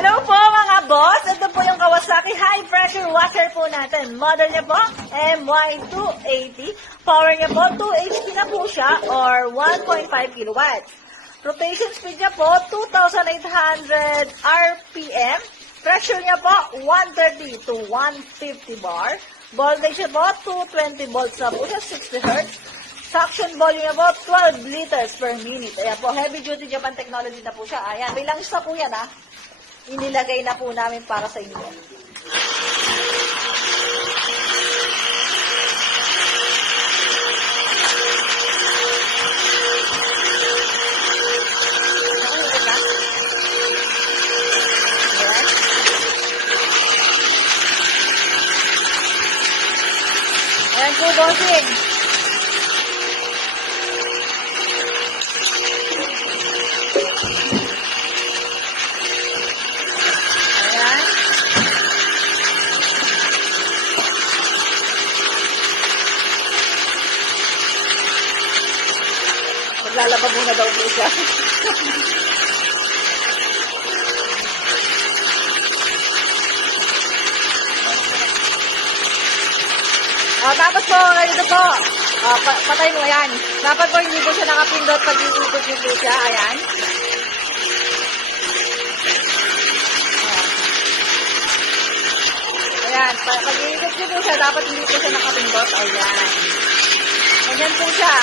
Hello po mga boss! Ito po yung Kawasaki High Pressure Washer po natin. Model niya po, MY-280. Power niya po, 2 HP na po siya or 1.5 kilowatts. Rotation speed niya po, 2,800 RPM. Pressure niya po, 130 to 150 bar. Voltage niya po, 220 volts na po siya, 60 Hz. Suction volume niya po, 12 liters per minute. Ayan po, heavy duty Japan technology na po siya. Ayan, may langis na po yan ha. Inilagay na po namin para sa inyo. Ayan po, bossing. Maglalaba muna daw po siya. Tapos po, ganito po. Patay mo, ayan. Dapat po hindi po siya nakapindot pag iikot niyo po siya. Ayan. Ayan. Pag iikot niyo po siya, dapat hindi po siya nakapindot. Ayan. Ayan po siya.